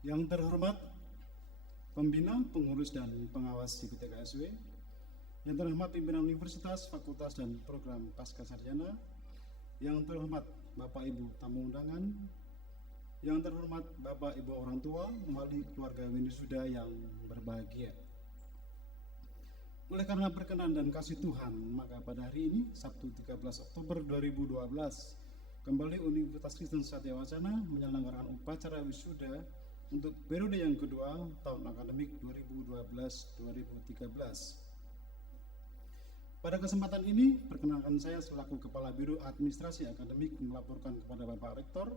Yang terhormat Pembina, Pengurus, dan Pengawas di PTKSW, yang terhormat Pimpinan Universitas, Fakultas, dan Program Pasca Sarjana, yang terhormat Bapak Ibu tamu undangan, yang terhormat Bapak Ibu orang tua, wali keluarga wisuda yang berbahagia. Oleh karena berkenan dan kasih Tuhan, maka pada hari ini, Sabtu 13 Oktober 2012, kembali Universitas Kristen Satya Wacana menyelenggarakan upacara wisuda untuk periode yang kedua tahun akademik 2012-2013. Pada kesempatan ini, perkenalkan saya selaku Kepala Biro Administrasi Akademik melaporkan kepada Bapak Rektor,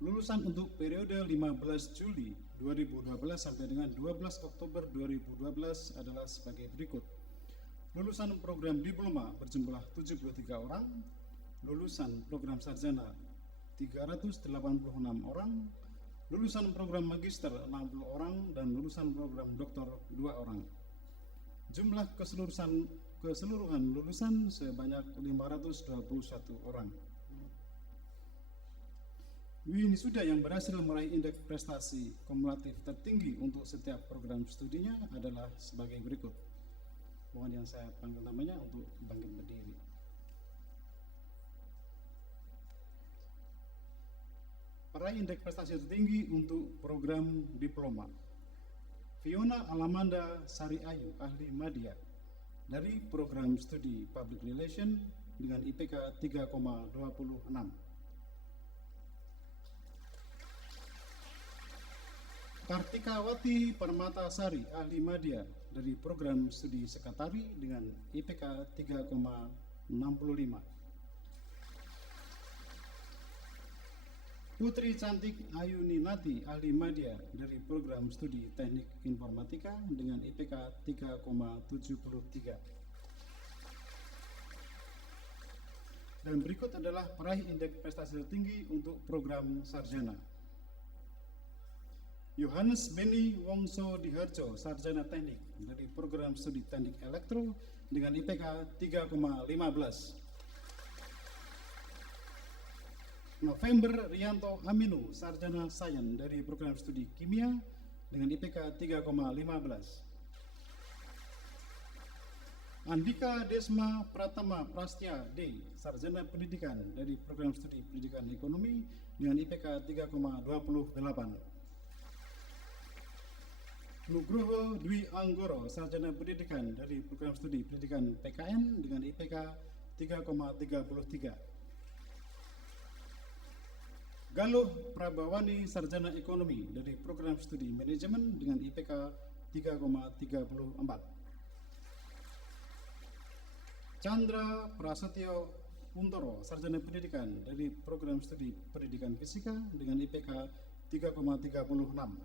lulusan untuk periode 15 Juli 2012 sampai dengan 12 Oktober 2012 adalah sebagai berikut. Lulusan program diploma berjumlah 73 orang, lulusan program sarjana 386 orang, lulusan program magister 60 orang, dan lulusan program doktor 2 orang. Jumlah keseluruhan lulusan sebanyak 521 orang. Wisuda yang berhasil meraih indeks prestasi kumulatif tertinggi untuk setiap program studinya adalah sebagai berikut. Mohon yang saya panggil namanya untuk bangkit berdiri. Peraih indeks prestasi tertinggi untuk program diploma, Fiona Alamanda Sari Ayu, ahli media, dari program studi Public Relation dengan IPK 3,26. Kartikawati Permata Sari, ahli media, dari program studi Sekretari dengan IPK 3,65. Putri Cantik Ayuni Nati, ahli media, dari program studi Teknik Informatika dengan IPK 3,73. Dan berikut adalah peraih indeks prestasi tertinggi untuk program sarjana. Yohanes Beni Wongso Diharjo, sarjana teknik, dari program studi Teknik Elektro dengan IPK 3,15. November Rianto Aminu, sarjana sains, dari program studi Kimia dengan IPK 3,15. Andika Desma Pratama Prastya D, sarjana pendidikan, dari program studi Pendidikan Ekonomi dengan IPK 3,28. Nugroho Dwi Anggoro, sarjana pendidikan, dari program studi Pendidikan PKN dengan IPK 3,33. Galuh Prabawani, sarjana ekonomi, dari program studi manajemen dengan IPK 3,34. Chandra Prasetyo Kuntoro, sarjana pendidikan, dari program studi pendidikan fisika dengan IPK 3,36.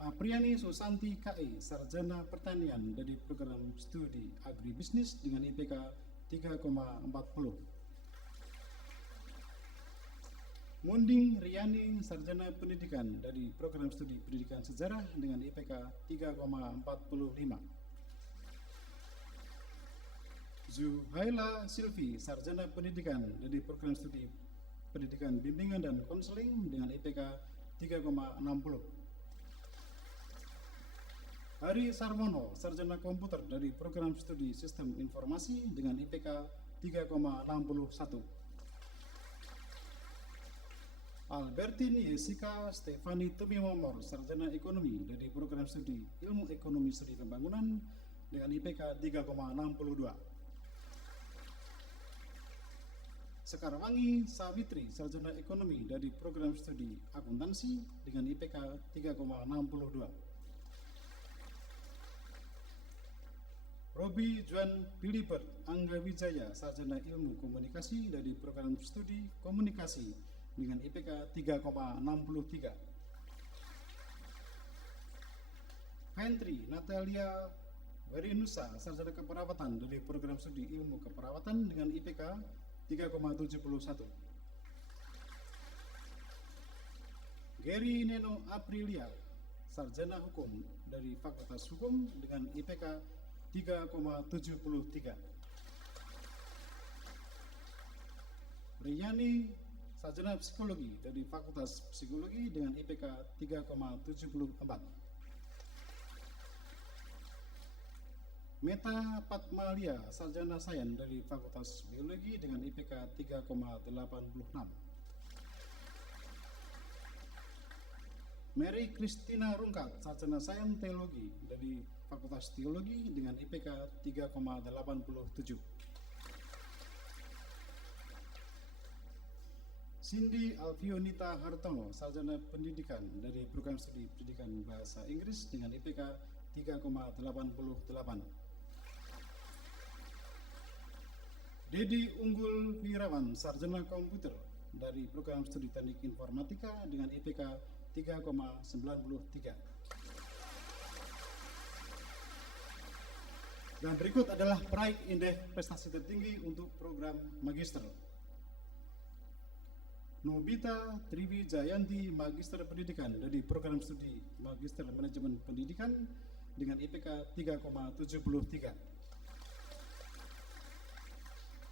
Apriani Susanti KE, sarjana pertanian, dari program studi agribisnis dengan IPK 3,40. Munding Riani, sarjana pendidikan, dari program studi pendidikan sejarah dengan IPK 3,45. Zuhaila Silvi, sarjana pendidikan, dari program studi pendidikan bimbingan dan konseling dengan IPK 3,60. Hari Sarwono, sarjana komputer, dari program studi sistem informasi dengan IPK 3,61. Albertini Jessica Stefani Tumimomor, sarjana ekonomi, dari program studi ilmu ekonomi studi pembangunan dengan IPK 3,62. Sekarwangi Sawitri, sarjana ekonomi, dari program studi akuntansi dengan IPK 3,62. Robi Juan Pilibert Angga Wijaya, sarjana ilmu komunikasi, dari program studi komunikasi dengan IPK 3,63. Ventri Natalia Werinusa, sarjana keperawatan, dari program studi ilmu keperawatan dengan IPK 3,71. Gary Neno Aprilia, sarjana hukum, dari Fakultas Hukum dengan IPK 3,73. Riyani sarjana psikologi dari Fakultas Psikologi dengan IPK 3,74. Meta Patmalia, sarjana sains dari Fakultas Biologi dengan IPK 3,86. Mary Christina Rungkat, sarjana sains teologi dari Fakultas Teologi dengan IPK 3,87. Cindy Alfionita Hartono, sarjana pendidikan dari program studi pendidikan bahasa Inggris dengan IPK 3,88. Dedi Unggul Wirawan, sarjana komputer dari program studi teknik informatika dengan IPK 3,93. Dan berikut adalah peraih indeks prestasi tertinggi untuk program magister. Nobita Triwijayanti, Magister Pendidikan dari program studi Magister Manajemen Pendidikan dengan IPK 3,73.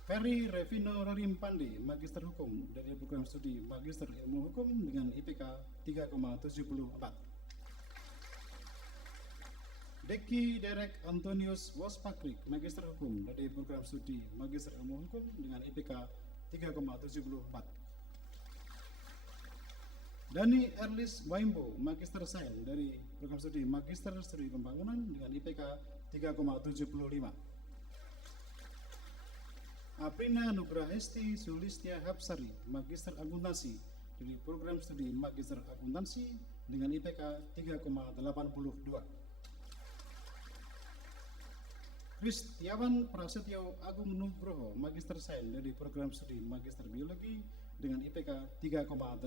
Ferry Revino Rarimpande, Magister Hukum dari program studi Magister Ilmu Hukum dengan IPK 3,74. Deki Derek Antonius Wospakrik, Magister Hukum dari program studi Magister Ilmu Hukum dengan IPK 3,74. Dani Erlis Waimbo, Magister Sains dari program studi Magister Studi Pembangunan dengan IPK 3,75. Aprina Nugrahesti Sulistya Hapsari, Magister Akuntansi dari program studi Magister Akuntansi dengan IPK 3,82. Kristiawan Prasetyo Agung Nugroho, Magister Sains dari program studi Magister Biologi dengan IPK 3,85.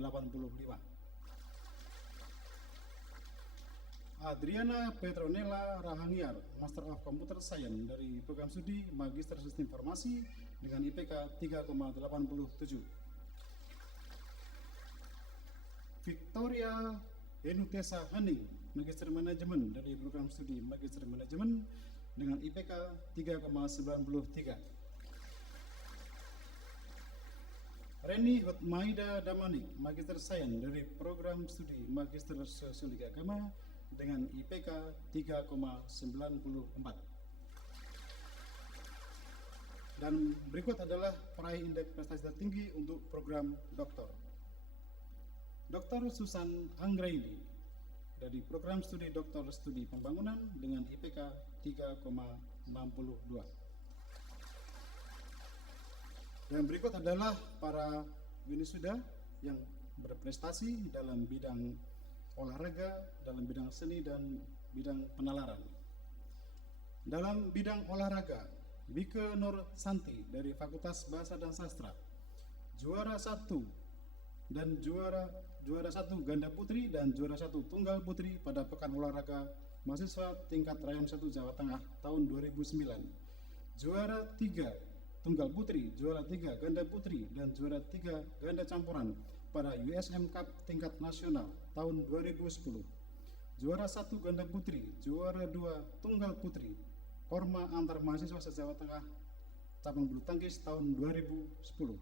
Adriana Petronella Rahangiar, Master of Computer Science dari program studi Magister Sistem Informasi dengan IPK 3,87. Victoria Enutesa Haning, Magister Manajemen dari program studi Magister Manajemen dengan IPK 3,93. Reni Hotmaida Damanik, Magister Sains dari program studi Magister Sosiologi Agama dengan IPK 3,94. Dan berikut adalah peraih indeks prestasi tertinggi untuk program doktor. Dr. Susan Anggraini dari program studi Doktor Studi Pembangunan dengan IPK 3,62. Dan berikut adalah para winisuda yang berprestasi dalam bidang olahraga, dalam bidang seni, dan bidang penalaran. Dalam bidang olahraga, Bike Nur Santi dari Fakultas Bahasa dan Sastra, juara 1 dan juara 1 ganda putri dan juara 1 tunggal putri pada Pekan Olahraga Mahasiswa Tingkat Rayon 1 Jawa Tengah tahun 2009. Juara 3 tunggal putri, juara 3 ganda putri, dan juara 3 ganda campuran pada USM Cup tingkat nasional tahun 2010. Juara 1 ganda putri, juara 2 tunggal putri, Korma antar mahasiswa se-Jawa Tengah cabang bulu tangkis tahun 2010.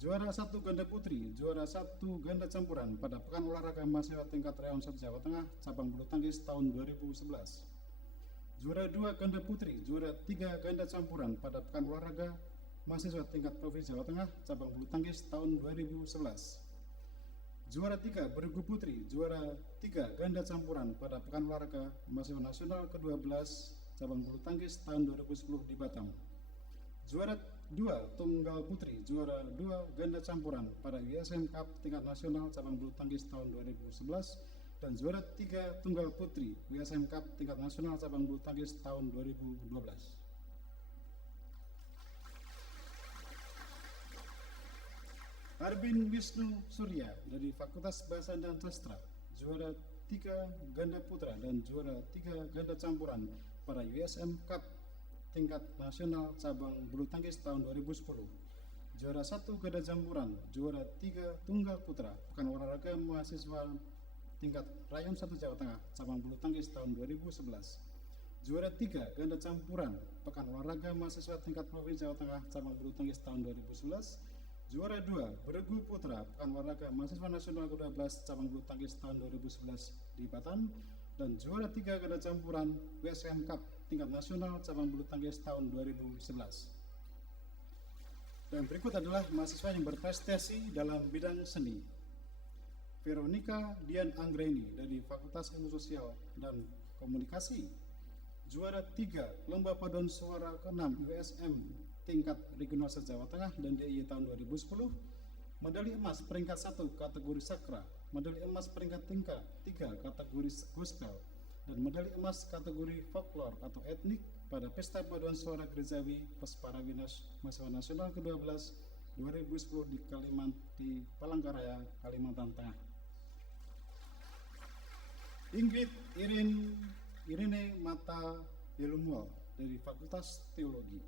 Juara 1 ganda putri, juara 1 ganda campuran pada Pekan Olahraga Mahasiswa Tingkat Rayon 1 Jawa Tengah cabang bulu tangkis tahun 2011. Juara 2 ganda putri, juara 3 ganda campuran pada Pekan Olahraga Mahasiswa Tingkat Provinsi Jawa Tengah cabang bulu tangkis tahun 2011. Juara 3 bergu putri, juara 3 ganda campuran pada Pekan Olahraga Mahasiswa Nasional ke-12 cabang bulu tangkis tahun 2010 di Batam. Juara 2 tunggal putri, juara 2 ganda campuran pada USM Cup tingkat nasional cabang bulu tangkis tahun 2011, dan juara 3 tunggal putri USM Cup tingkat nasional cabang bulu tangkis tahun 2012. Harbin Wisnu Surya dari Fakultas Bahasa dan Sastra, juara 3 ganda putra dan juara 3 ganda campuran pada USM Cup tingkat nasional cabang bulu tangkis tahun 2010. Juara 1 ganda campuran, juara 3 tunggal putra Pekan Olahraga Mahasiswa Tingkat Rayon 1 Jawa Tengah cabang bulu tangkis tahun 2011. Juara 3 ganda campuran Pekan Olahraga Mahasiswa Tingkat Provinsi Jawa Tengah cabang bulu tangkis tahun 2011. Juara 2, Beregu Putra, Pekan Olahraga Mahasiswa Nasional ke-12 Cabang Bulu Tangkis tahun 2011 di Batan. Dan juara 3 ganda campuran WSM Cup tingkat nasional cabang bulu tangkis tahun 2011. Dan berikut adalah mahasiswa yang berprestasi dalam bidang seni. Veronica Dian Anggreni dari Fakultas Ilmu Sosial dan Komunikasi, juara 3 Lomba Paduan Suara ke-6 USM tingkat regional se-Jawa Tengah dan DIY tahun 2010, medali emas peringkat 1 kategori sakra, medali emas peringkat 3 kategori gospel, dan medali emas kategori folklore atau etnik pada Pesta Paduan Suara Gerejawi Pesparawinas Mahasiswa Nasional ke-12 2010 di Palangkaraya, Kalimantan Tengah. Ingrid Irene Mata Yelumual dari Fakultas Teologi,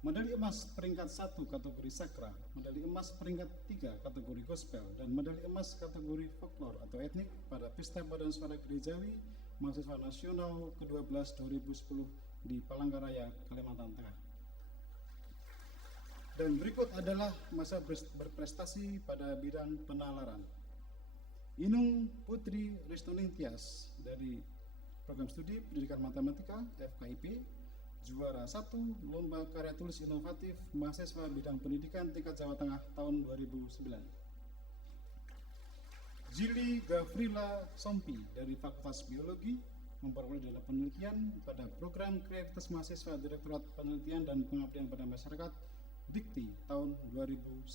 medali emas peringkat 1 kategori sakra, medali emas peringkat 3 kategori gospel, dan medali emas kategori folklore atau etnik pada Pesta Paduan Suara Gerejawi Mahasiswa Nasional ke-12 2010 di Palangkaraya, Kalimantan Tengah. Dan berikut adalah masa berprestasi pada bidang penalaran. Inung Putri Restoning Tias dari Program Studi Pendidikan Matematika FKIP, juara 1 Lomba Karya Tulis Inovatif Mahasiswa Bidang Pendidikan tingkat Jawa Tengah tahun 2009. Jili Gavrila Sompi dari Fakultas Biologi memperoleh dalam penelitian pada program kreativitas mahasiswa Direktorat Penelitian dan Pengabdian pada Masyarakat Dikti tahun 2009.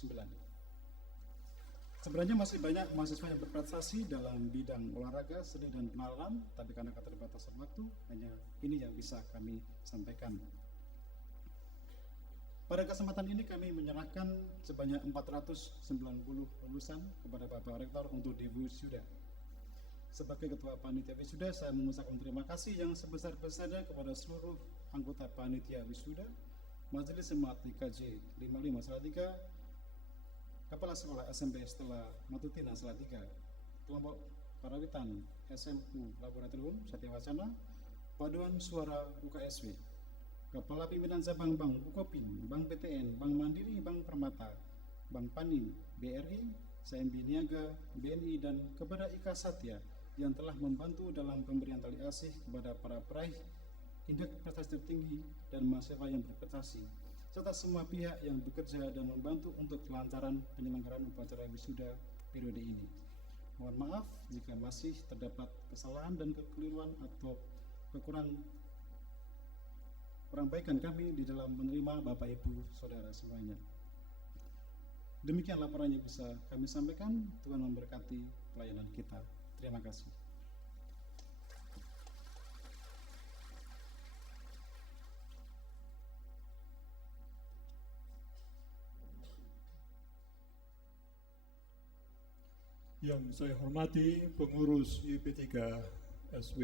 Sebenarnya masih banyak mahasiswa yang berprestasi dalam bidang olahraga, seni, dan penalaran, tapi karena keterbatasan waktu, hanya ini yang bisa kami sampaikan. Pada kesempatan ini kami menyerahkan sebanyak 490 lulusan kepada Bapak Rektor untuk diwisuda. Sebagai Ketua Panitia Wisuda, saya mengucapkan terima kasih yang sebesar-besarnya kepada seluruh anggota Panitia Wisuda, Majelis Jemaat IKJ 55 Salatiga, Kepala Sekolah SMP Stella Matutina Salatiga, Kelompok Karawitan SMU Laboratorium Satya Wacana, Paduan Suara UKSW, Kepala Pimpinan Cabang Bank Bukopin, Bank PTN, Bank Mandiri, Bank Permata, Bank Panin, BRI, CMB Niaga, BNI, dan kepada IKA Satya yang telah membantu dalam pemberian tali asih kepada para peraih indeks prestasi tertinggi dan mahasiswa yang berprestasi, serta semua pihak yang bekerja dan membantu untuk kelancaran penyelenggaraan upacara wisuda periode ini. Mohon maaf jika masih terdapat kesalahan dan kekeliruan atau kekurangan baikan kami di dalam menerima Bapak Ibu Saudara semuanya. Demikian laporan yang bisa kami sampaikan. Tuhan memberkati pelayanan kita. Terima kasih. Yang saya hormati pengurus UP3SW,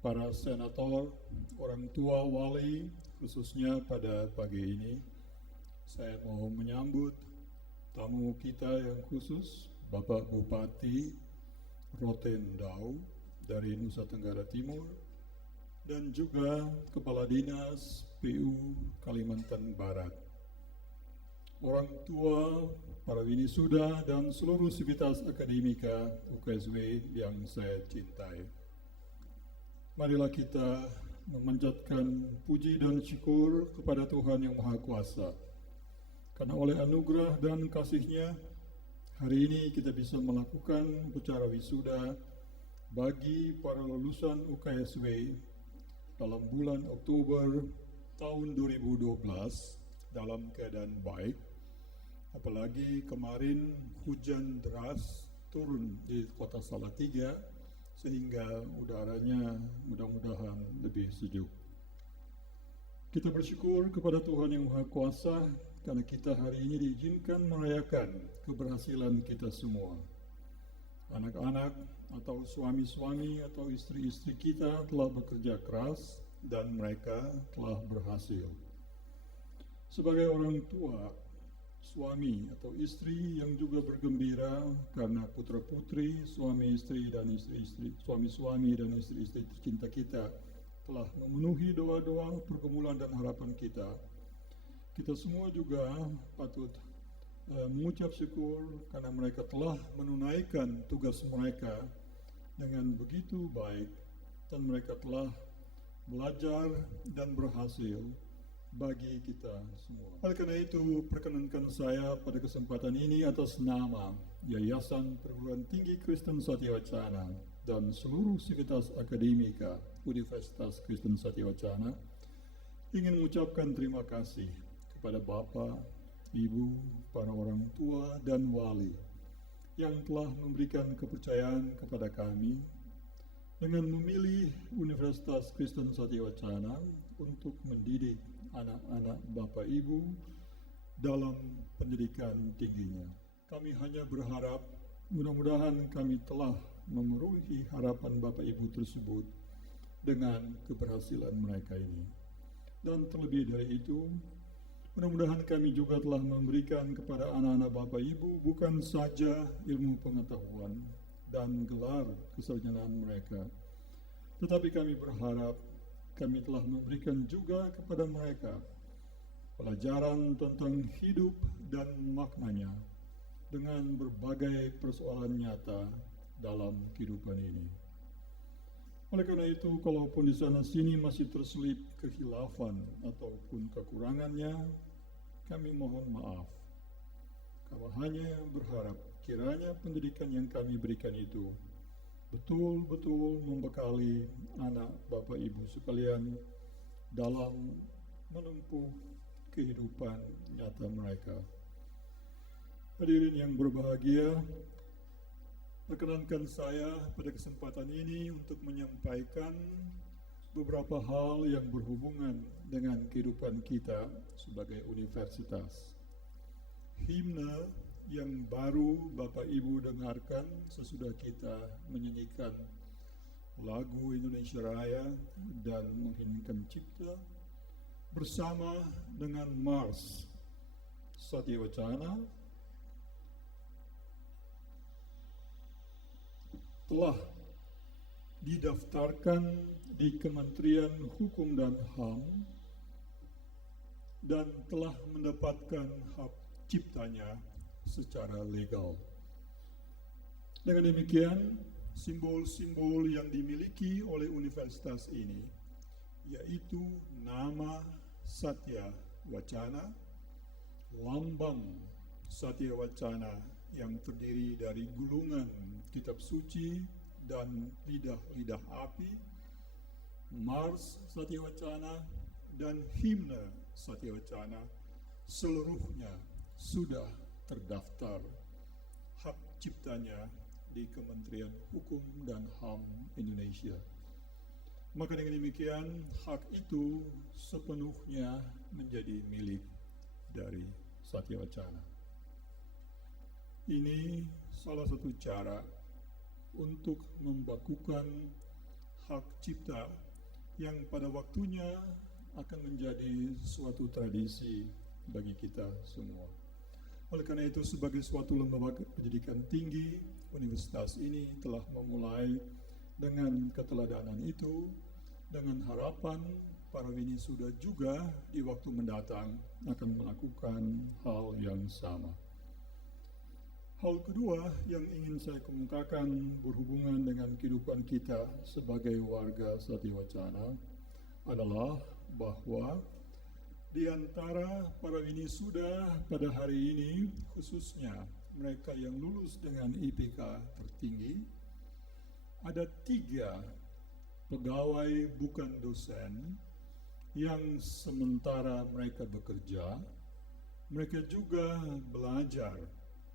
para senator, orang tua, wali, khususnya pada pagi ini, saya mau menyambut tamu kita yang khusus, Bapak Bupati Rotendau dari Nusa Tenggara Timur, dan juga Kepala Dinas PU Kalimantan Barat. Orang tua, para winisuda, dan seluruh sivitas akademika UKSW yang saya cintai. Marilah kita memanjatkan puji dan syukur kepada Tuhan Yang Maha Kuasa. Karena oleh anugerah dan kasih-Nya, hari ini kita bisa melakukan upacara wisuda bagi para lulusan UKSW dalam bulan Oktober tahun 2012 dalam keadaan baik. Apalagi kemarin hujan deras turun di kota Salatiga sehingga udaranya mudah-mudahan lebih sejuk. Kita bersyukur kepada Tuhan Yang Maha Kuasa karena kita hari ini diizinkan merayakan keberhasilan kita semua. Anak-anak atau suami-suami atau istri-istri kita telah bekerja keras dan mereka telah berhasil. Sebagai orang tua, suami atau istri yang juga bergembira karena putra-putri, suami-istri dan istri-istri, suami-suami dan istri-istri tercinta kita telah memenuhi doa-doa pergumulan dan harapan kita. Kita semua juga patut mengucap syukur karena mereka telah menunaikan tugas mereka dengan begitu baik dan mereka telah belajar dan berhasil bagi kita semua. Oleh karena itu, perkenankan saya pada kesempatan ini atas nama Yayasan Perguruan Tinggi Kristen Satyawacana dan seluruh sivitas akademika Universitas Kristen Satyawacana ingin mengucapkan terima kasih kepada Bapak, Ibu, para orang tua, dan wali yang telah memberikan kepercayaan kepada kami dengan memilih Universitas Kristen Satyawacana untuk mendidik anak-anak Bapak Ibu dalam pendidikan tingginya. Kami hanya berharap mudah-mudahan kami telah memenuhi harapan Bapak Ibu tersebut dengan keberhasilan mereka ini. Dan terlebih dari itu, mudah-mudahan kami juga telah memberikan kepada anak-anak Bapak Ibu bukan saja ilmu pengetahuan dan gelar kesarjanaan mereka, tetapi kami berharap kami telah memberikan juga kepada mereka pelajaran tentang hidup dan maknanya dengan berbagai persoalan nyata dalam kehidupan ini. Oleh karena itu, kalaupun di sana sini masih terselip kehilafan ataupun kekurangannya, kami mohon maaf. Kami hanya berharap kiranya pendidikan yang kami berikan itu betul-betul membekali anak Bapak Ibu sekalian dalam menempuh kehidupan nyata mereka. Hadirin yang berbahagia, perkenankan saya pada kesempatan ini untuk menyampaikan beberapa hal yang berhubungan dengan kehidupan kita sebagai universitas. Himne yang baru Bapak Ibu dengarkan sesudah kita menyanyikan lagu Indonesia Raya dan mengheningkan cipta bersama dengan Mars Satyawacana telah didaftarkan di Kementerian Hukum dan HAM dan telah mendapatkan hak ciptanya secara legal. Dengan demikian, simbol-simbol yang dimiliki oleh universitas ini, yaitu nama Satyawacana, lambang Satyawacana yang terdiri dari gulungan kitab suci dan lidah-lidah api, Mars Satyawacana, dan himne Satyawacana, seluruhnya sudah terdaftar hak ciptanya di Kementerian Hukum dan HAM Indonesia. Maka dengan demikian, hak itu sepenuhnya menjadi milik dari Satyawacana. Ini salah satu cara untuk membakukan hak cipta yang pada waktunya akan menjadi suatu tradisi bagi kita semua. Oleh karena itu, sebagai suatu lembaga pendidikan tinggi, universitas ini telah memulai dengan keteladanan itu, dengan harapan para winisuda juga di waktu mendatang akan melakukan hal yang sama. Hal kedua yang ingin saya kemukakan berhubungan dengan kehidupan kita sebagai warga Satyawacana adalah bahwa di antara para winisuda pada hari ini, khususnya mereka yang lulus dengan IPK tertinggi, ada 3 pegawai bukan dosen yang sementara mereka bekerja, mereka juga belajar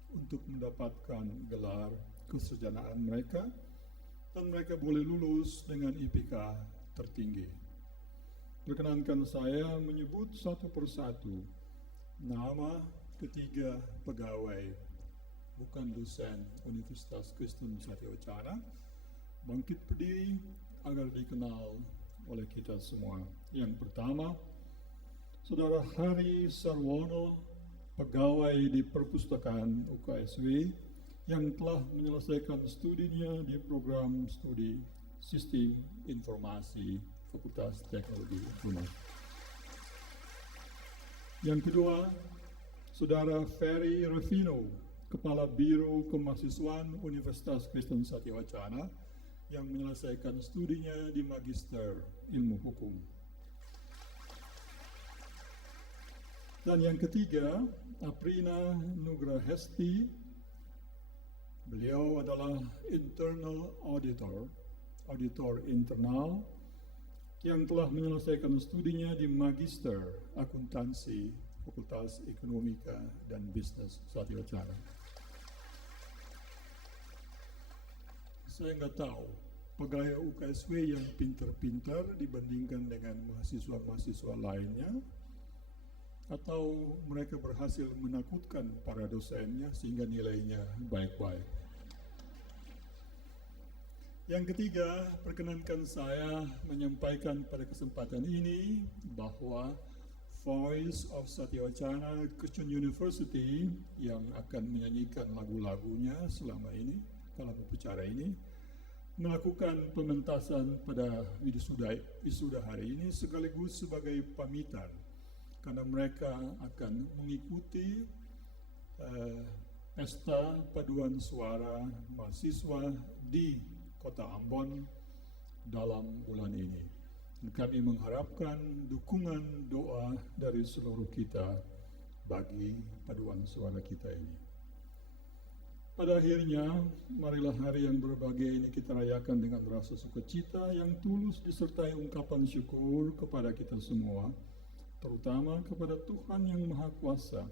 untuk mendapatkan gelar kesarjanaan mereka, dan mereka boleh lulus dengan IPK tertinggi. Perkenankan saya menyebut satu persatu nama ketiga pegawai bukan dosen Universitas Kristen Satyawacana bangkit berdiri agar dikenal oleh kita semua. Yang pertama, Saudara Hari Sarwono, pegawai di perpustakaan UKSW yang telah menyelesaikan studinya di program studi Sistem Informasi Fakultas Teknologi Humas. Yang kedua, Saudara Ferry Revino, Kepala Biro Kemahasiswaan Universitas Kristen Satyawacana, yang menyelesaikan studinya di Magister Ilmu Hukum. Dan yang ketiga, Aprina Nugra Hesti. Beliau adalah internal auditor internal yang telah menyelesaikan studinya di Magister Akuntansi Fakultas Ekonomika dan Bisnis Satyawacana. Saya nggak tahu pegawai UKSW yang pintar-pintar dibandingkan dengan mahasiswa-mahasiswa lainnya, atau mereka berhasil menakutkan para dosennya sehingga nilainya baik-baik. Yang ketiga, perkenankan saya menyampaikan pada kesempatan ini bahwa Voice of Satyawacana Christian University yang akan menyanyikan lagu-lagunya selama ini, dalam upacara ini, melakukan pementasan pada wisuda hari ini sekaligus sebagai pamitan, karena mereka akan mengikuti pesta paduan suara mahasiswa di Kota Ambon dalam bulan ini. Dan kami mengharapkan dukungan doa dari seluruh kita bagi paduan suara kita ini. Pada akhirnya, marilah hari yang berbahagia ini kita rayakan dengan rasa sukacita yang tulus disertai ungkapan syukur kepada kita semua, terutama kepada Tuhan yang Maha Kuasa,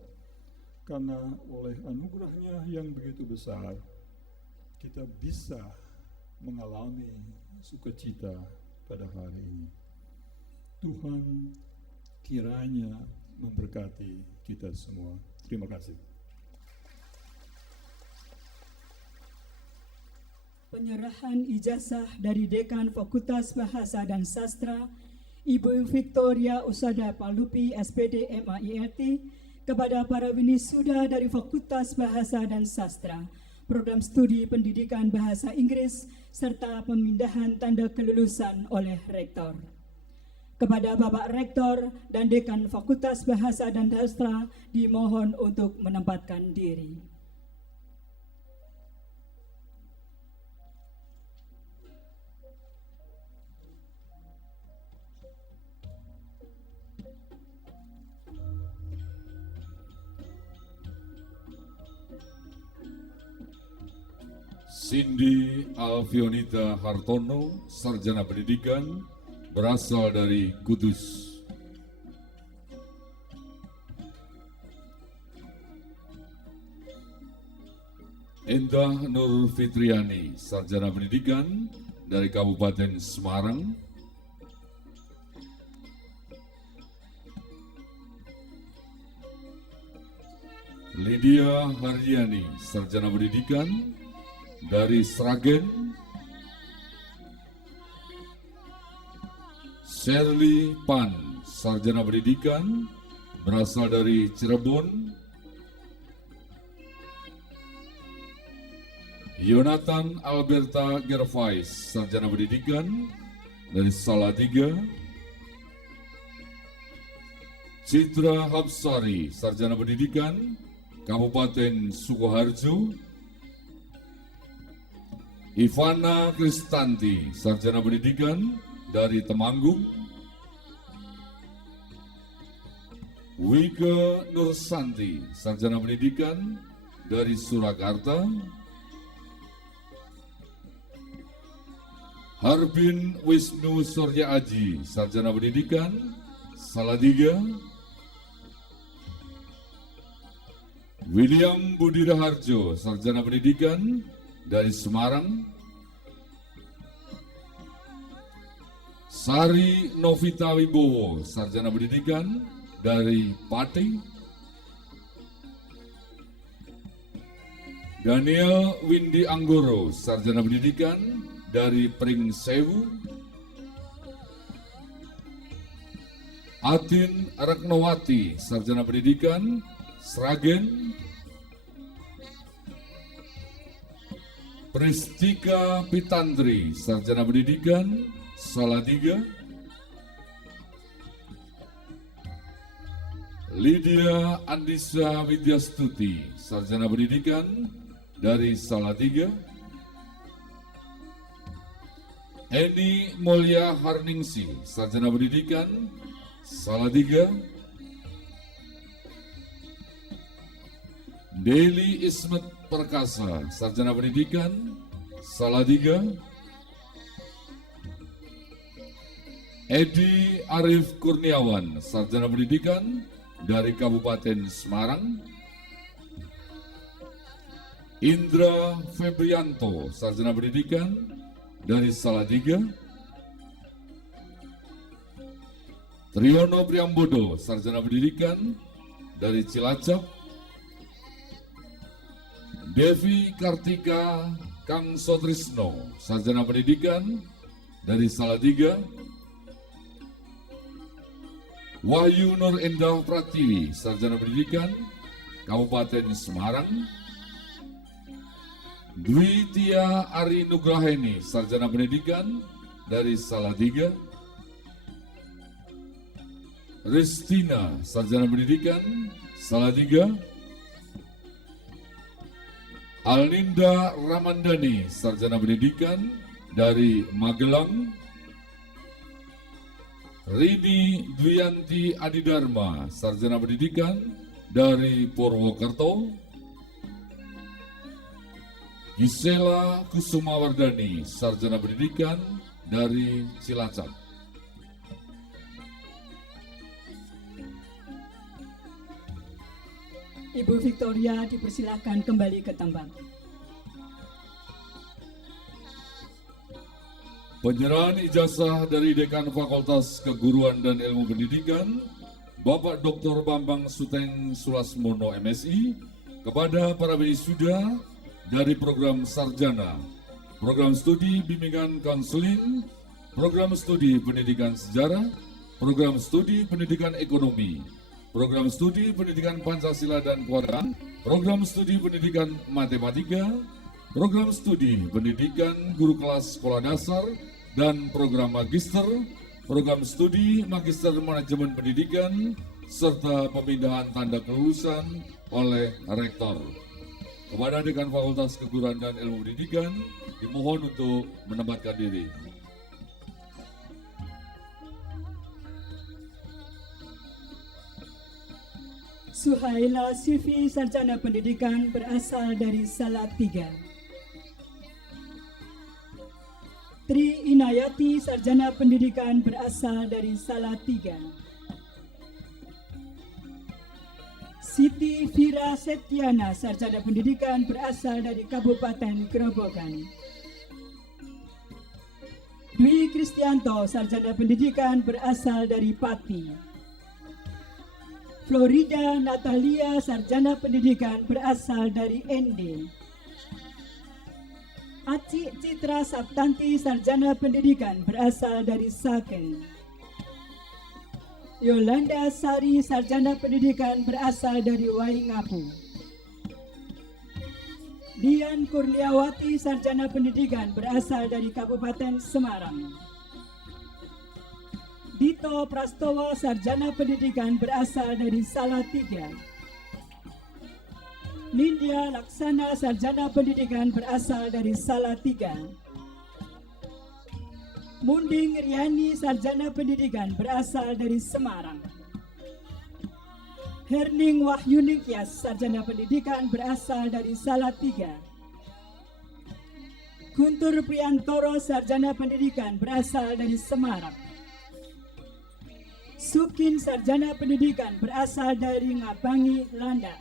karena oleh anugerahnya yang begitu besar, kita bisa mengalami sukacita pada hari ini. Tuhan kiranya memberkati kita semua. Terima kasih. Penyerahan ijazah dari Dekan Fakultas Bahasa dan Sastra Ibu Victoria Usada Palupi, SPD MAILT, kepada para winisuda dari Fakultas Bahasa dan Sastra, Program Studi Pendidikan Bahasa Inggris, serta pemindahan tanda kelulusan oleh Rektor. Kepada Bapak Rektor dan Dekan Fakultas Bahasa dan Sastra dimohon untuk menempatkan diri. Cindy Alfionita Hartono, Sarjana Pendidikan, berasal dari Kudus. Endah Nur Fitriani, Sarjana Pendidikan dari Kabupaten Semarang. Lydia Hardiani, Sarjana Pendidikan dari Sragen. Shirley Pan, Sarjana Pendidikan, berasal dari Cirebon. Yonatan Alberta Gervais, Sarjana Pendidikan dari Salatiga. Citra Hapsari, Sarjana Pendidikan, Kabupaten Sukoharjo. Ivana Kristanti, Sarjana Pendidikan dari Temanggung. Wike Nursanti, Sarjana Pendidikan dari Surakarta. Harbin Wisnu Surya Aji, Sarjana Pendidikan Salatiga. William Budi Raharjo, Sarjana Pendidikan dari Semarang. Sari Novita Wibowo, Sarjana Pendidikan dari Pati. Daniel Windy Anggoro, Sarjana Pendidikan dari Pringsewu. Atin Raknowati, Sarjana Pendidikan Sragen. Pristika Pitandri, Sarjana Pendidikan Salatiga. Lydia Andisa Widyastuti, Sarjana Pendidikan dari Salatiga. Eni Mulya Harningsi, Sarjana Pendidikan, Salatiga. Deli Ismet Perkasa, Sarjana Pendidikan, Salatiga. Edi Arif Kurniawan, Sarjana Pendidikan dari Kabupaten Semarang. Indra Febrianto, Sarjana Pendidikan dari Salatiga. Triyono Priambodo, Sarjana Pendidikan dari Cilacap. Devi Kartika Kang Sotrisno, Sarjana Pendidikan dari Salatiga. Wahyu Nur Endah Pratiwi, Sarjana Pendidikan Kabupaten Semarang. Dwi Tia Ari Nugraheni, Sarjana Pendidikan dari Salatiga. Ristina, Sarjana Pendidikan Salatiga. Alninda Ramandani, Sarjana Pendidikan dari Magelang. Rini Dwianti Adidharma, Sarjana Pendidikan dari Purwokerto. Gisela Kusumawardani, Sarjana Pendidikan dari Cilacap. Ibu Victoria dipersilakan kembali ke tempat. Penyerahan ijazah dari Dekan Fakultas Keguruan dan Ilmu Pendidikan, Bapak Dr. Bambang Suteng Sulasmono MSI, kepada para wisuda dari program sarjana, program studi bimbingan konseling, program studi pendidikan sejarah, program studi pendidikan ekonomi, program studi pendidikan Pancasila dan Kewarganegaraan, program studi pendidikan matematika, program studi pendidikan guru kelas sekolah dasar, dan program magister, program studi magister manajemen pendidikan, serta pemindahan tanda kelulusan oleh rektor. Kepada Dekan Fakultas Keguruan dan Ilmu Pendidikan, dimohon untuk menempatkan diri. Suhaila Sifi, Sarjana Pendidikan berasal dari Salatiga. Tri Inayati, Sarjana Pendidikan berasal dari Salatiga. Siti Fira Septiana, Sarjana Pendidikan berasal dari Kabupaten Grobogan. Dwi Kristianto, Sarjana Pendidikan berasal dari Pati. Florida Natalia, Sarjana Pendidikan berasal dari Ende. Aci Citra Saptanti, Sarjana Pendidikan berasal dari Saken. Yolanda Sari, Sarjana Pendidikan berasal dari Waingapu. Dian Kurniawati, Sarjana Pendidikan berasal dari Kabupaten Semarang. Dito Prastowo, Sarjana Pendidikan berasal dari Salatiga. Nindya Laksana, Sarjana Pendidikan berasal dari Salatiga. Munding Riani, Sarjana Pendidikan berasal dari Semarang. Herning Wahyunikyas, Sarjana Pendidikan berasal dari Salatiga. Guntur Priantoro, Sarjana Pendidikan berasal dari Semarang. Sukin, Sarjana Pendidikan berasal dari Ngabangi, Landa.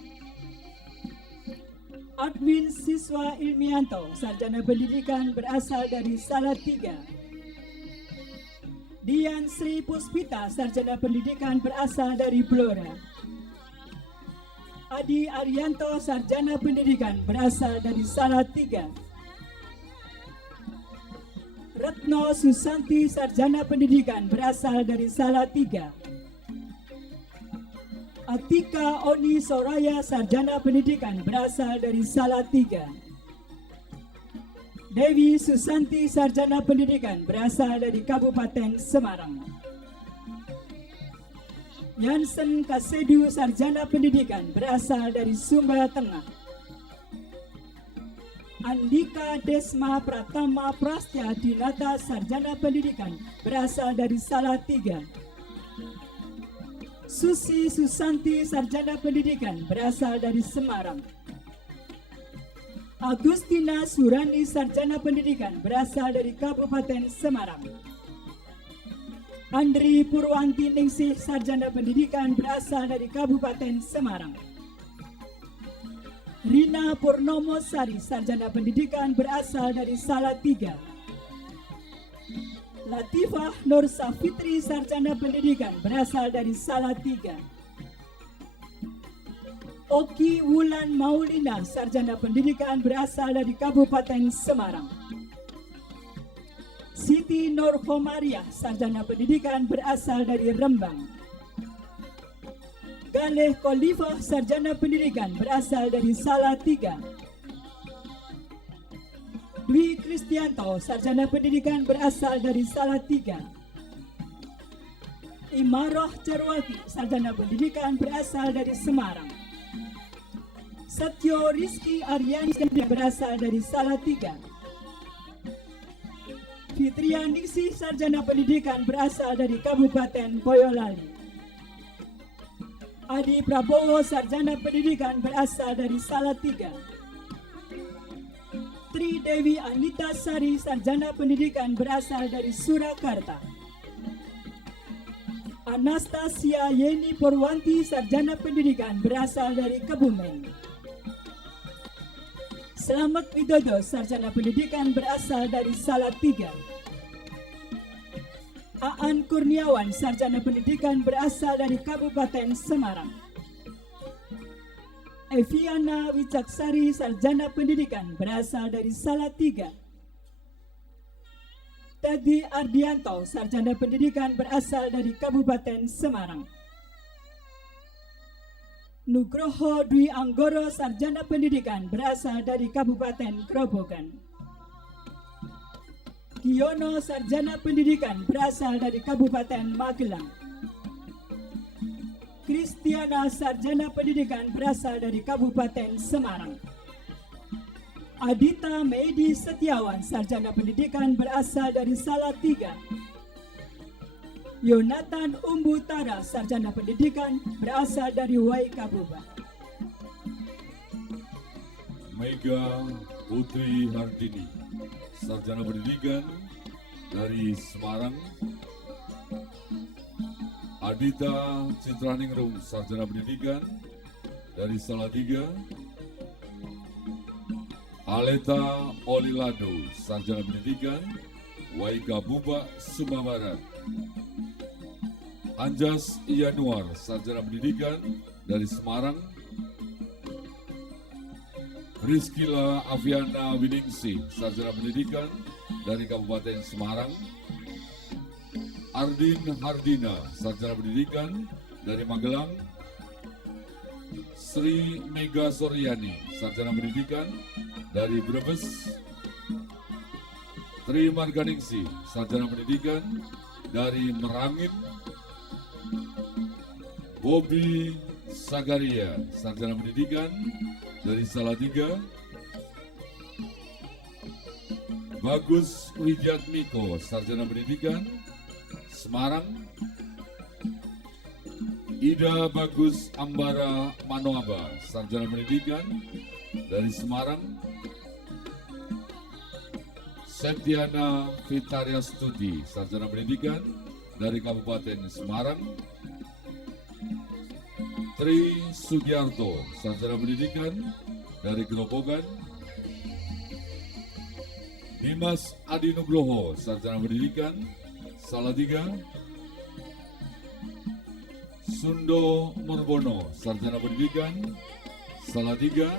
Admin Siswa Ilmianto, Sarjana Pendidikan berasal dari Salatiga. Dian Sri Puspita, Sarjana Pendidikan berasal dari Blora. Adi Arianto, Sarjana Pendidikan berasal dari Salatiga. Retno Susanti, Sarjana Pendidikan berasal dari Salatiga. Atika Oni Soraya, Sarjana Pendidikan berasal dari Salatiga. Dewi Susanti, Sarjana Pendidikan berasal dari Kabupaten Semarang. Yansen Kasedu, Sarjana Pendidikan, berasal dari Sumba Tengah. Andika Desma Pratama Prastya Dinata, Sarjana Pendidikan, berasal dari Salatiga. Susi Susanti, Sarjana Pendidikan, berasal dari Semarang. Agustina Surani, Sarjana Pendidikan, berasal dari Kabupaten Semarang. Andri Purwanti Ningsih, Sarjana Pendidikan, berasal dari Kabupaten Semarang. Rina Purnomo Sari, Sarjana Pendidikan, berasal dari Salatiga. Latifah Nur Safitri, Sarjana Pendidikan, berasal dari Salatiga. Oki Wulan Maulina, Sarjana Pendidikan, berasal dari Kabupaten Semarang. Siti Nur Komariah, Sarjana Pendidikan, berasal dari Rembang. Galeh Kolifah, Sarjana Pendidikan, berasal dari Salatiga. Dwi Kristianto, Sarjana Pendidikan, berasal dari Salatiga. Imaroh Jarwati, Sarjana Pendidikan, berasal dari Semarang. Satyo Rizky Aryani, berasal dari Salatiga. Fitria Ningsih, Sarjana Pendidikan, berasal dari Kabupaten Boyolali. Adi Prabowo, Sarjana Pendidikan, berasal dari Salatiga. Tri Dewi Anita Sari, Sarjana Pendidikan, berasal dari Surakarta. Anastasia Yeni Purwanti, Sarjana Pendidikan, berasal dari Kebumen. Selamat Widodo, Sarjana Pendidikan, berasal dari Salatiga. Aan Kurniawan, Sarjana Pendidikan, berasal dari Kabupaten Semarang. Eviana Wicaksari, Sarjana Pendidikan, berasal dari Salatiga. Teddy Ardianto, Sarjana Pendidikan, berasal dari Kabupaten Semarang. Nugroho Dwi Anggoro, Sarjana Pendidikan, berasal dari Kabupaten Grobogan. Kiono, Sarjana Pendidikan, berasal dari Kabupaten Magelang. Kristiana, Sarjana Pendidikan, berasal dari Kabupaten Semarang. Adita Medi Setiawan, Sarjana Pendidikan, berasal dari Salatiga. Yonatan Umbutara, Sarjana Pendidikan, berasal dari Waikabuba. Mega Putri Hardini, Sarjana Pendidikan dari Semarang. Adita Citraningrum, Sarjana Pendidikan dari Salatiga. Aleta Olilado, Sarjana Pendidikan, Waikabuba, Sumba Barat. Anjas Yanuar, Sarjana Pendidikan dari Semarang. Rizkila Aviana Winingsih, Sarjana Pendidikan dari Kabupaten Semarang. Ardin Hardina, Sarjana Pendidikan dari Magelang. Sri Mega Soryani, Sarjana Pendidikan dari Brebes. Tri Marganingsih, Sarjana Pendidikan dari Merangin. Bobby Sagaria, Sarjana Pendidikan dari Salatiga. Bagus Widiatmiko, Sarjana Pendidikan Semarang. Ida Bagus Ambara Manoaba, Sarjana Pendidikan dari Semarang. Septiana Fitaria Stuti, Sarjana Pendidikan dari Kabupaten Semarang. Tri Sugiarto, Sarjana Pendidikan dari Grobogan. Dimas Adi Nugroho, Sarjana Pendidikan Salatiga. Sundo Morbono, Sarjana Pendidikan Salatiga.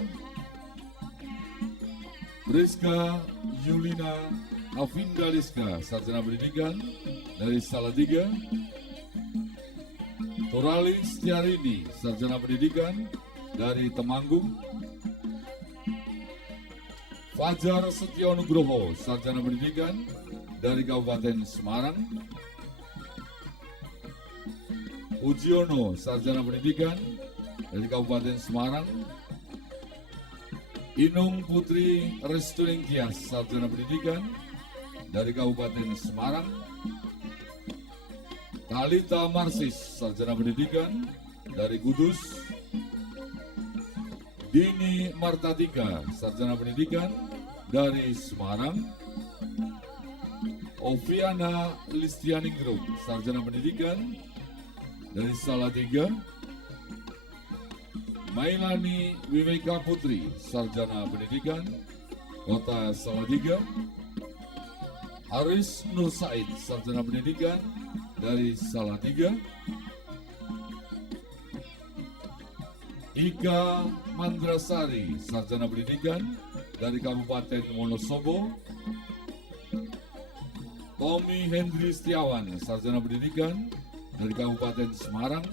Priska Yulina Afindaliska, Sarjana Pendidikan dari Salatiga. Torali Setiarini, Sarjana Pendidikan dari Temanggung. Fajar Setio Nugroho, Sarjana Pendidikan dari Kabupaten Semarang. Ujiono, Sarjana Pendidikan dari Kabupaten Semarang. Inung Putri Restuning Tias, Sarjana Pendidikan dari Kabupaten Semarang. Talita Marsis, Sarjana Pendidikan dari Kudus. Dini Martatika, Sarjana Pendidikan dari Semarang. Oviana Listianingrum, Sarjana Pendidikan dari Salatiga. Mailani Wimeka Putri, Sarjana Pendidikan Kota Salatiga. Aris Nur Said, Sarjana Pendidikan dari Salatiga. Ika Mandrasari, Sarjana Pendidikan dari Kabupaten Wonosobo. Tommy Hendri Setiawan, Sarjana Pendidikan dari Kabupaten Semarang.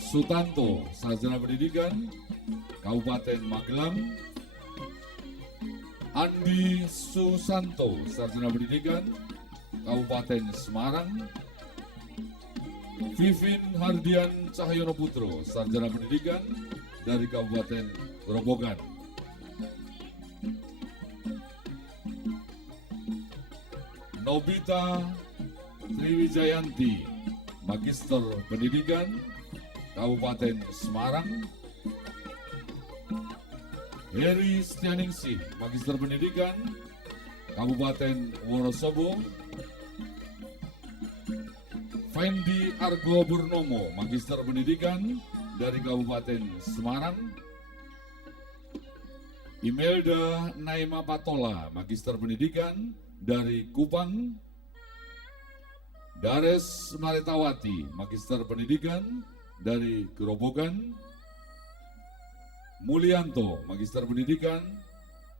Sutanto, Sarjana Pendidikan Kabupaten Magelang. Andi Susanto, Sarjana Pendidikan Kabupaten Semarang. Vivin Hardian Cahyono Putro, Sarjana Pendidikan dari Kabupaten Grobogan. Nobita Triwijayanti, Magister Pendidikan Kabupaten Semarang. Heri Setianingsih, Magister Pendidikan Kabupaten Wonosobo. Fendi Argo Purnomo, Magister Pendidikan dari Kabupaten Semarang. Imelda Naima Patola, Magister Pendidikan dari Kupang. Dares Maritawati, Magister Pendidikan dari Gerobogan. Mulyanto, Magister Pendidikan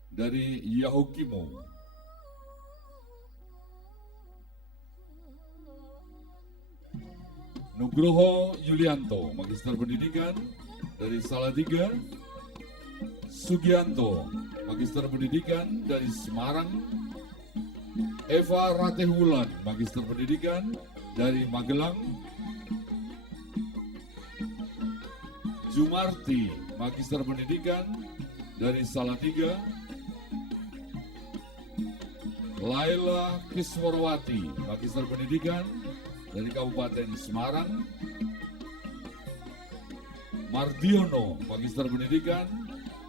dari Yahukimo. Nugroho Yulianto, Magister Pendidikan dari Salatiga. Sugianto, Magister Pendidikan dari Semarang. Eva Ratehwulan, Magister Pendidikan dari Magelang. Jumarti, Magister Pendidikan dari Salatiga. Laila Kiswarwati, Magister Pendidikan dari Kabupaten Semarang. Mardiono, Magister Pendidikan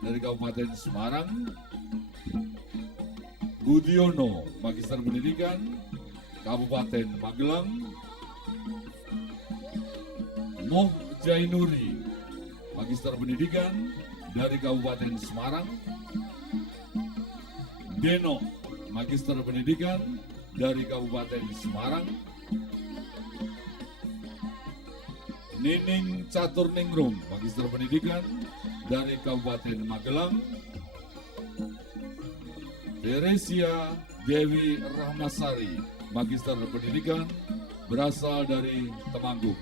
dari Kabupaten Semarang. Budiono, Magister Pendidikan Kabupaten Magelang. Moh Jainuri, Magister Pendidikan dari Kabupaten Semarang. Deno, Magister Pendidikan dari Kabupaten Semarang. Nining Caturningrum, Magister Pendidikan dari Kabupaten Magelang. Teresia Dewi Rahmasari, Magister Pendidikan berasal dari Temanggung.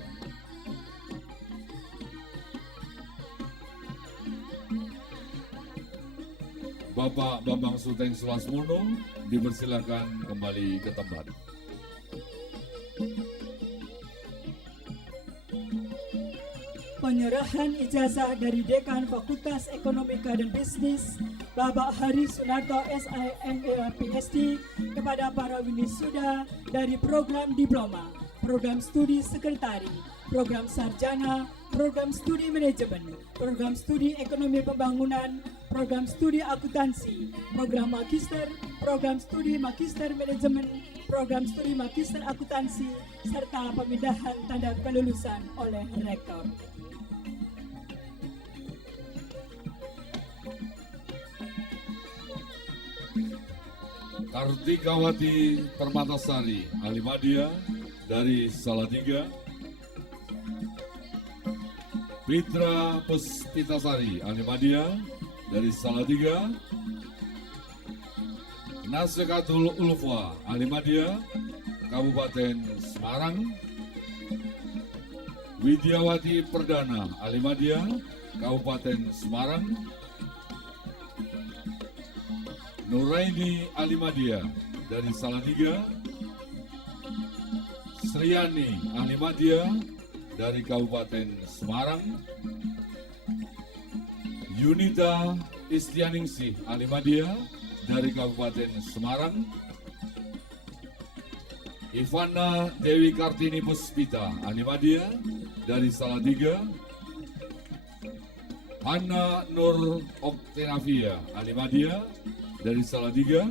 Bapak Bambang Suteng Sulasmono dipersilakan kembali ke tempat. Penyerahan ijazah dari Dekan Fakultas Ekonomika dan Bisnis Bapak Hari Sunarto SIMA PhD kepada para wisuda dari program diploma, program studi sekretari, program sarjana, program studi manajemen, program studi ekonomi pembangunan, program studi akuntansi, program magister, program studi magister manajemen, program studi magister akuntansi, serta pemindahan tanda kelulusan oleh rektor. Kartikawati Permatasari, ahli media dari Salatiga. Fitra Puspitasari, ahli media dari Salatiga. Nasikatul Ulfa, ahli media Kabupaten Semarang. Widyawati Perdana, ahli media Kabupaten Semarang. Nuraini Alimadia dari Salatiga. Triani Animadia dari Kabupaten Semarang, Yunita Istianingsih Animadia dari Kabupaten Semarang, Ivana Dewi Kartini Puspita Animadia dari Salatiga, Hanna Nur Oktenavia Animadia dari Salatiga,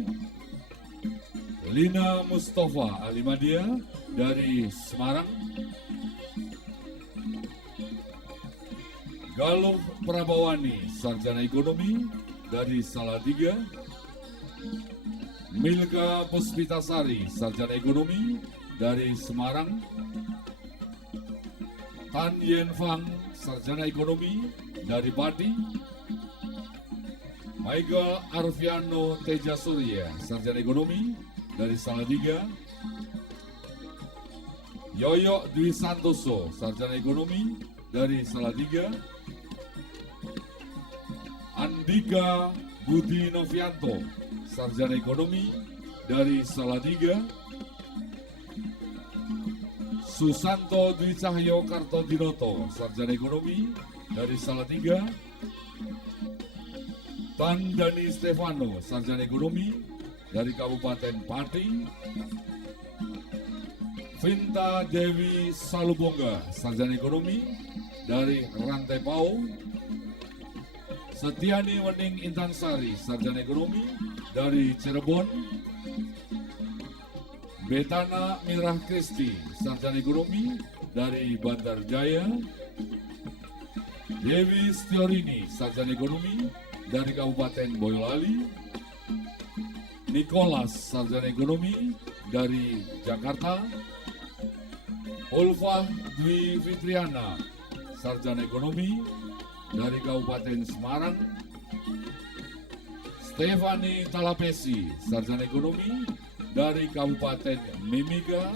Lina Mustafa Animadia dari Semarang, Galuh Prabawani Sarjana Ekonomi dari Salatiga, Milka Puspitasari Sarjana Ekonomi dari Semarang, Tan Yen Fang Sarjana Ekonomi dari Pati, Michael Arviano Teja Surya Sarjana Ekonomi dari Salatiga, Yoyo Dwi Santoso Sarjana Ekonomi dari Salatiga, Andika Budi Novianto Sarjana Ekonomi dari Salatiga, Susanto Dwi Cahyo Kartodinoto Sarjana Ekonomi dari Salatiga, Tandani Stefano Sarjana Ekonomi dari Kabupaten Pati, Vinta Dewi Salubongga Sarjana Ekonomi dari Rantai Pau, Setiani Wening Intansari Sarjana Ekonomi dari Cirebon, Betana Mirah Kristi Sarjana Ekonomi dari Bandar Jaya, Dewi Stiorini Sarjana Ekonomi dari Kabupaten Boyolali, Nicholas Sarjana Ekonomi dari Jakarta, Ulfa Dwi Fitriana Sarjana Ekonomi dari Kabupaten Semarang, Stefani Talapesi Sarjana Ekonomi dari Kabupaten Mimiga,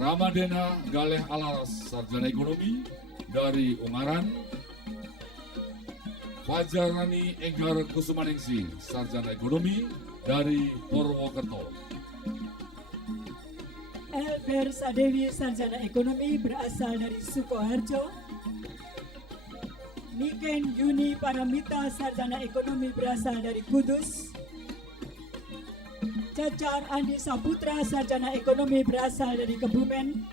Ramadena Galeh Alaras Sarjana Ekonomi dari Ungaran, Fajarani Enggar Kusumaningsih Sarjana Ekonomi dari Purwokerto. Elber Sadewi Sarjana Ekonomi berasal dari Sukoharjo. Niken Yuni Paramita Sarjana Ekonomi berasal dari Kudus. Cacar Andi Saputra Sarjana Ekonomi berasal dari Kebumen.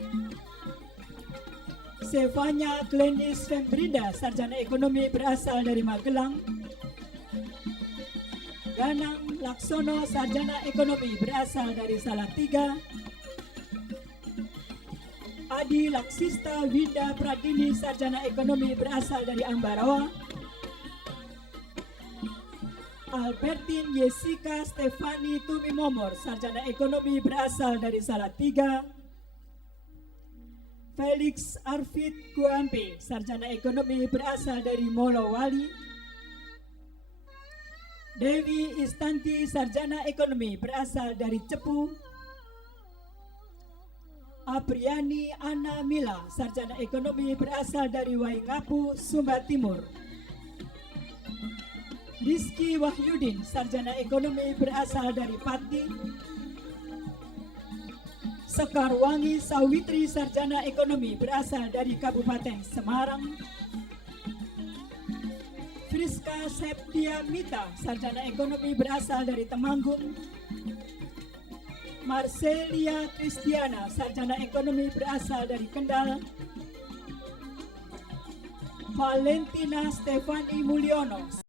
Sevanya Glenis Fembrinda Sarjana Ekonomi berasal dari Magelang. Ganang Laksono Sarjana Ekonomi berasal dari Salatiga. Adi Laksista Winda Pradini Sarjana Ekonomi berasal dari Ambarawa. Albertin Jessica Stefani Tumimomor Sarjana Ekonomi berasal dari Salatiga. Felix Arvid Guampe Sarjana Ekonomi berasal dari Molowali. Dewi Istanti Sarjana Ekonomi berasal dari Cepu. Apriani Ana Mila Sarjana Ekonomi berasal dari Waingapu, Sumba Timur. Rizky Wahyudin Sarjana Ekonomi berasal dari Pati. Sekarwangi Sawitri Sarjana Ekonomi berasal dari Kabupaten Semarang. Friska Septia Mita Sarjana Ekonomi berasal dari Temanggung. Marcelia Kristiana Sarjana Ekonomi berasal dari Kendal. Valentina Stefani Mulyono